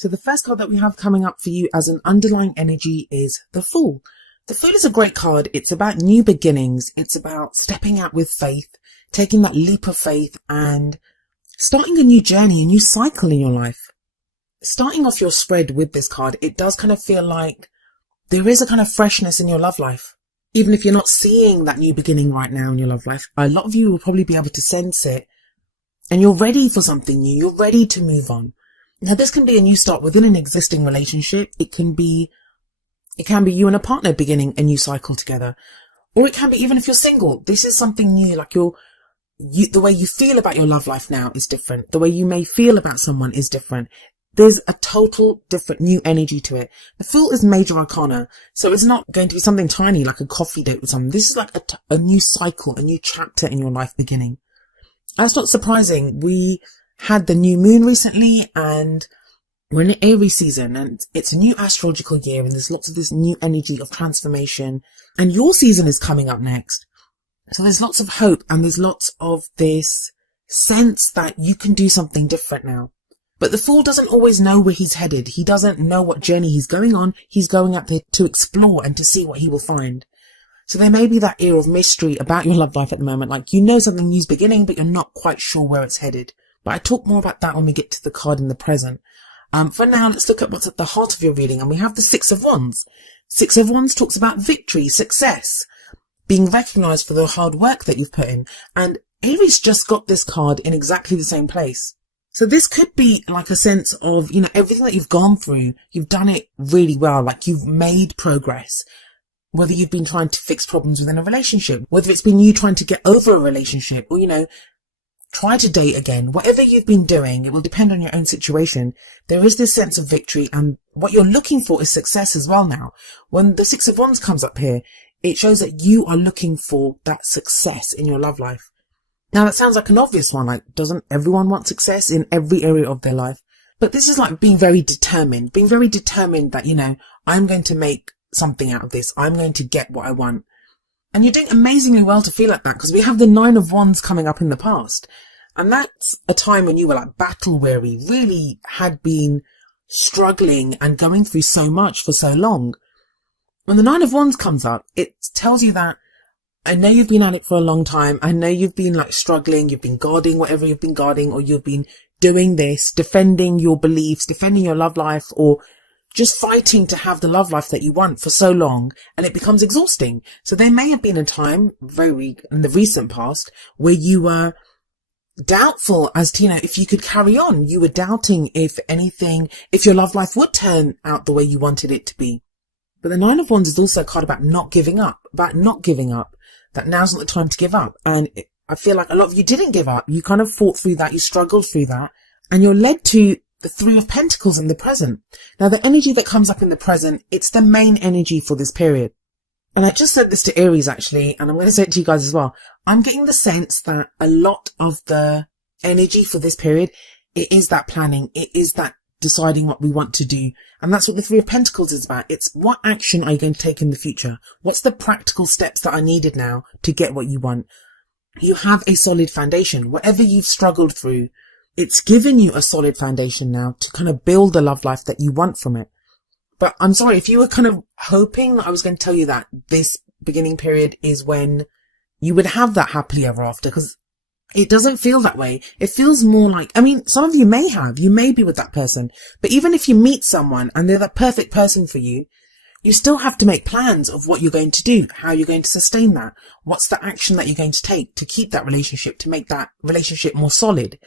So the first card that we have coming up for you as an underlying energy is the Fool. The Fool is a great card. It's about new beginnings. It's about stepping out with faith, taking that leap of faith and starting a new journey, a new cycle in your life. Starting off your spread with this card, it does kind of feel like there is a kind of freshness in your love life. Even if you're not seeing that new beginning right now in your love life, a lot of you will probably be able to sense it and you're ready for something new. You're ready to move on. Now, this can be a new start within an existing relationship. It can be you and a partner beginning a new cycle together. Or it can be even if you're single. This is something new, like the way you feel about your love life now is different. The way you may feel about someone is different. There's a total different new energy to it. The Fool is major arcana, so it's not going to be something tiny like a coffee date with someone. This is like a new cycle, a new chapter in your life beginning. That's not surprising. We had the new moon recently and we're in an Aries season and it's a new astrological year and there's lots of this new energy of transformation and your season is coming up next. So there's lots of hope and there's lots of this sense that you can do something different now. But the Fool doesn't always know where he's headed. He doesn't know what journey he's going on. He's going out there to explore and to see what he will find. So there may be that air of mystery about your love life at the moment. Like you know something new's beginning, but you're not quite sure where it's headed. But I talk more about that when we get to the card in the present. For now, let's look at what's at the heart of your reading. And we have the Six of Wands. Six of Wands talks about victory, success, being recognized for the hard work that you've put in. And Aries just got this card in exactly the same place. So this could be like a sense of, everything that you've gone through, you've done it really well. Like you've made progress. Whether you've been trying to fix problems within a relationship, whether it's been you trying to get over a relationship or, try to date again, whatever you've been doing, it will depend on your own situation. There is this sense of victory and what you're looking for is success as well now. When the Six of Wands comes up here, it shows that you are looking for that success in your love life. Now that sounds like an obvious one, like doesn't everyone want success in every area of their life? But this is like being very determined that, I'm going to make something out of this. I'm going to get what I want. And you're doing amazingly well to feel like that because we have the Nine of Wands coming up in the past. And that's a time when you were like battle weary, really had been struggling and going through so much for so long. When the Nine of Wands comes up, it tells you that I know you've been at it for a long time. I know you've been like struggling. You've been guarding whatever you've been guarding, or you've been doing this, defending your beliefs, defending your love life, or just fighting to have the love life that you want for so long, and it becomes exhausting. So there may have been a time in the recent past where you were doubtful as to, if you could carry on. You were doubting if your love life would turn out the way you wanted it to be. But the Nine of Wands is also a card about not giving up, that now's not the time to give up. And I feel like a lot of you didn't give up. You kind of fought through that. You struggled through that and you're led to the Three of Pentacles in the present. Now, the energy that comes up in the present, it's the main energy for this period. And I just said this to Aries, actually, and I'm going to say it to you guys as well. I'm getting the sense that a lot of the energy for this period, it is that planning. It is that deciding what we want to do. And that's what the Three of Pentacles is about. It's what action are you going to take in the future? What's the practical steps that are needed now to get what you want? You have a solid foundation. Whatever you've struggled through, it's given you a solid foundation now to kind of build the love life that you want from it. But I'm sorry, if you were kind of hoping that I was going to tell you that this beginning period is when you would have that happily ever after, because it doesn't feel that way. It feels more like, some of you may be with that person, but even if you meet someone and they're that perfect person for you, you still have to make plans of what you're going to do, how you're going to sustain that, what's the action that you're going to take to keep that relationship, to make that relationship more solid.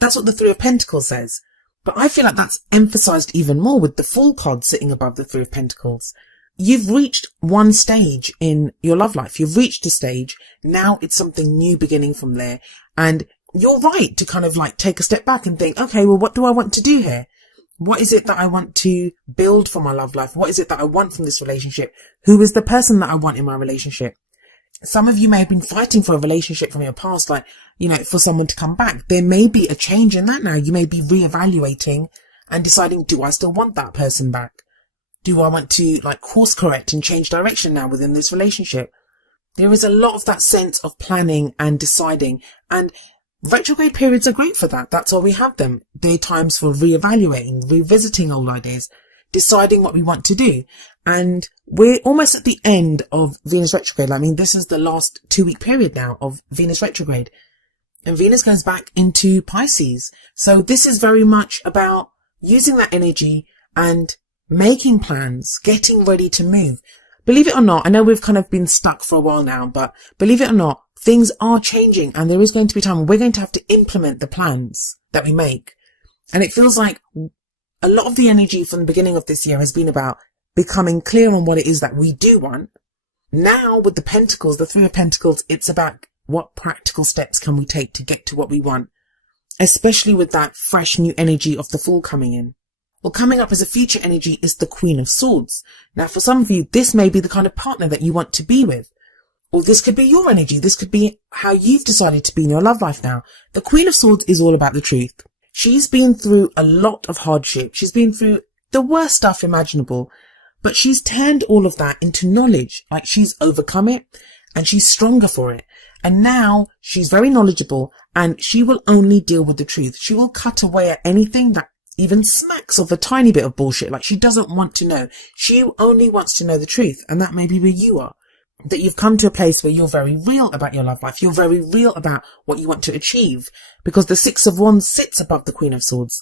That's what the Three of Pentacles says. But I feel like that's emphasized even more with the Fool card sitting above the Three of Pentacles. You've reached one stage in your love life. You've reached a stage. Now it's something new beginning from there. And you're right to kind of like take a step back and think, okay, well, what do I want to do here? What is it that I want to build for my love life? What is it that I want from this relationship? Who is the person that I want in my relationship? Some of you may have been fighting for a relationship from your past, like, for someone to come back. There may be a change in that now. You may be reevaluating and deciding, do I still want that person back? Do I want to course correct and change direction now within this relationship? There is a lot of that sense of planning and deciding. And Retrograde periods are great for that. That's why we have them. They're times for reevaluating, revisiting old ideas, deciding what we want to do. And we're almost at the end of Venus retrograde. I mean, this is the last 2-week period now of Venus retrograde. And Venus goes back into Pisces. So this is very much about using that energy and making plans, getting ready to move. Believe it or not, I know we've kind of been stuck for a while now, but believe it or not, things are changing, and there is going to be time when we're going to have to implement the plans that we make. And it feels like a lot of the energy from the beginning of this year has been about becoming clear on what it is that we do want. Now with the Pentacles, the Three of Pentacles, it's about what practical steps can we take to get to what we want, especially with that fresh new energy of the Fool coming in. Well, coming up as a future energy is the Queen of Swords. Now, for some of you, this may be the kind of partner that you want to be with. Or this could be your energy. This could be how you've decided to be in your love life now. The Queen of Swords is all about the truth. She's been through a lot of hardship. She's been through the worst stuff imaginable. But she's turned all of that into knowledge. Like, she's overcome it and she's stronger for it. And now she's very knowledgeable and she will only deal with the truth. She will cut away at anything that even smacks of a tiny bit of bullshit. Like, she doesn't want to know. She only wants to know the truth. And that may be where you are. That you've come to a place where you're very real about your love life. You're very real about what you want to achieve. Because the Six of Wands sits above the Queen of Swords.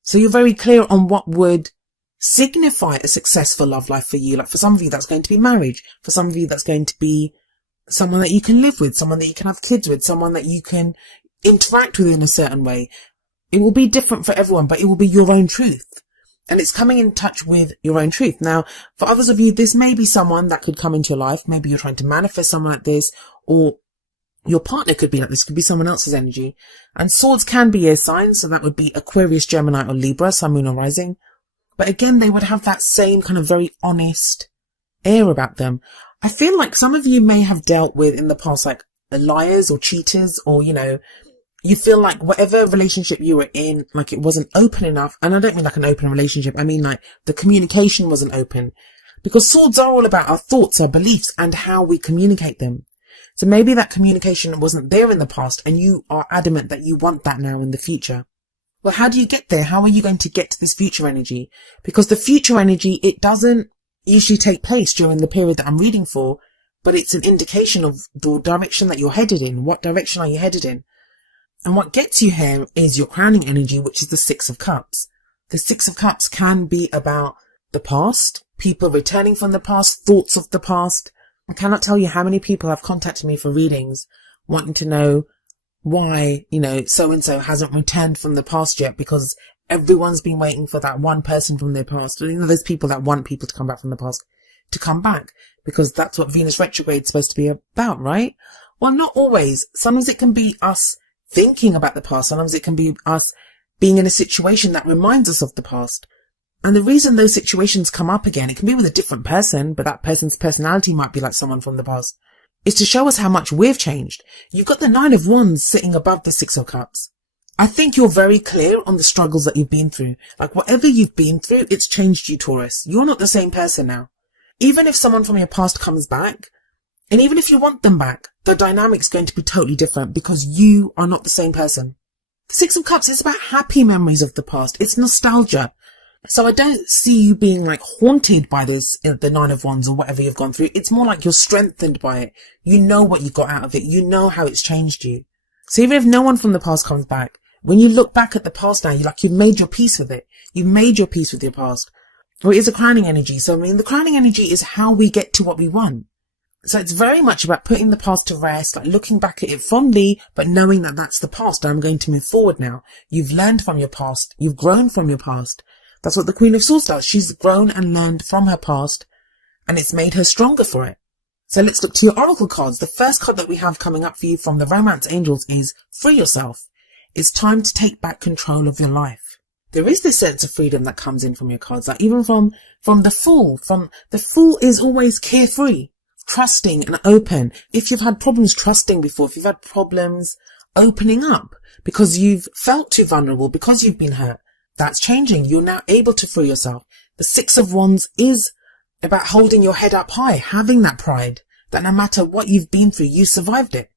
So you're very clear on what would signify a successful love life for you. Like, for some of you, that's going to be marriage. For some of you, that's going to be someone that you can live with, someone that you can have kids with, someone that you can interact with in a certain way. It will be different for everyone, but it will be your own truth. And it's coming in touch with your own truth. Now, for others of you, this may be someone that could come into your life. Maybe you're trying to manifest someone like this, or your partner could be like this, could be someone else's energy. And swords can be a sign, so that would be Aquarius, Gemini, or Libra, Sun, Moon, or Rising. But again, they would have that same kind of very honest air about them. I feel like some of you may have dealt with in the past, like liars or cheaters, or, you know, you feel like whatever relationship you were in, like it wasn't open enough. And I don't mean like an open relationship. I mean like the communication wasn't open, because swords are all about our thoughts, our beliefs, and how we communicate them. So maybe that communication wasn't there in the past and you are adamant that you want that now in the future. Well, how do you get there? How are you going to get to this future energy? Because the future energy, it doesn't usually take place during the period that I'm reading for, but it's an indication of the direction that you're headed in. What direction are you headed in? And what gets you here is your crowning energy, which is the Six of Cups. The Six of Cups can be about the past, people returning from the past, thoughts of the past. I cannot tell you how many people have contacted me for readings wanting to know why, you know, so-and-so hasn't returned from the past yet, because everyone's been waiting for that one person from their past. You know, there's people that want people to come back from the past to come back, because that's what Venus retrograde is supposed to be about, right? Well, not always. Sometimes it can be us thinking about the past. Sometimes it can be us being in a situation that reminds us of the past. And the reason those situations come up again, it can be with a different person, but that person's personality might be like someone from the past, is to show us how much we've changed. You've got the Nine of Wands sitting above the Six of Cups. I think you're very clear on the struggles that you've been through. Like, whatever you've been through, it's changed you, Taurus. You're not the same person now. Even if someone from your past comes back, and even if you want them back, the dynamic's going to be totally different, because you are not the same person. The Six of Cups is about happy memories of the past. It's nostalgia. So I don't see you being like haunted by this, the Nine of Wands or whatever you've gone through. It's more like you're strengthened by it. You know what you got out of it. You know how it's changed you. So even if no one from the past comes back, when you look back at the past now, you've made your peace with it. You've made your peace with your past. Well, it is a crowning energy. So I mean, the crowning energy is how we get to what we want. So it's very much about putting the past to rest, like looking back at it fondly, but knowing that that's the past. I'm going to move forward now. You've learned from your past. You've grown from your past. That's what the Queen of Swords does. She's grown and learned from her past, and it's made her stronger for it. So let's look to your oracle cards. The first card that we have coming up for you from the Romance Angels is Free Yourself. It's time to take back control of your life. There is this sense of freedom that comes in from your cards, like even from the Fool. The Fool is always carefree, trusting and open. If you've had problems trusting before, if you've had problems opening up because you've felt too vulnerable, because you've been hurt, that's changing. You're now able to free yourself. The Six of Wands is about holding your head up high, having that pride that no matter what you've been through, you survived it.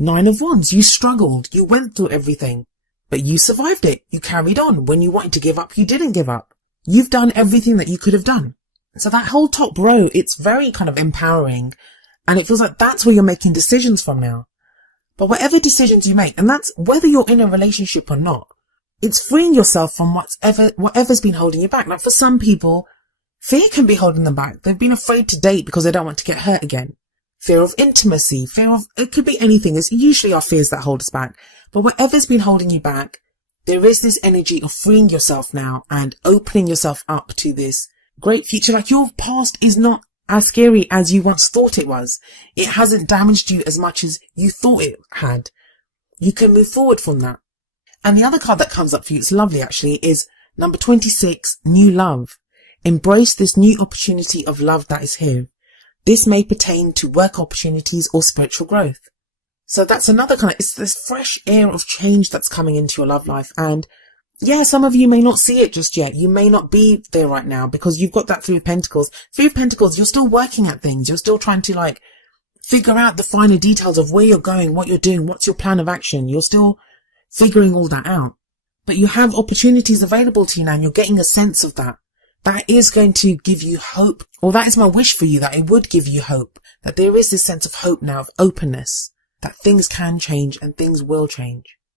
Nine of Wands, you struggled, you went through everything, but you survived it. You carried on. When you wanted to give up, you didn't give up. You've done everything that you could have done. So that whole top row, it's very kind of empowering, and it feels like that's where you're making decisions from now. But whatever decisions you make, and that's whether you're in a relationship or not, it's freeing yourself from whatever's been holding you back. Like for some people, fear can be holding them back. They've been afraid to date because they don't want to get hurt again. Fear of intimacy, it could be anything. It's usually our fears that hold us back. But whatever's been holding you back, there is this energy of freeing yourself now and opening yourself up to this great future. Like your past is not as scary as you once thought it was. It hasn't damaged you as much as you thought it had. You can move forward from that. And the other card that comes up for you, it's lovely actually, is number 26, New Love. Embrace this new opportunity of love that is here. This may pertain to work opportunities or spiritual growth. So that's another kind of, it's this fresh air of change that's coming into your love life. And yeah, some of you may not see it just yet. You may not be there right now because you've got that Three of Pentacles. Three of Pentacles, you're still working at things. You're still trying to figure out the finer details of where you're going, what you're doing, what's your plan of action. You're still figuring all that out. But you have opportunities available to you now and you're getting a sense of that. That is going to give you hope, or that is my wish for you, that it would give you hope, that there is this sense of hope now, of openness, that things can change and things will change.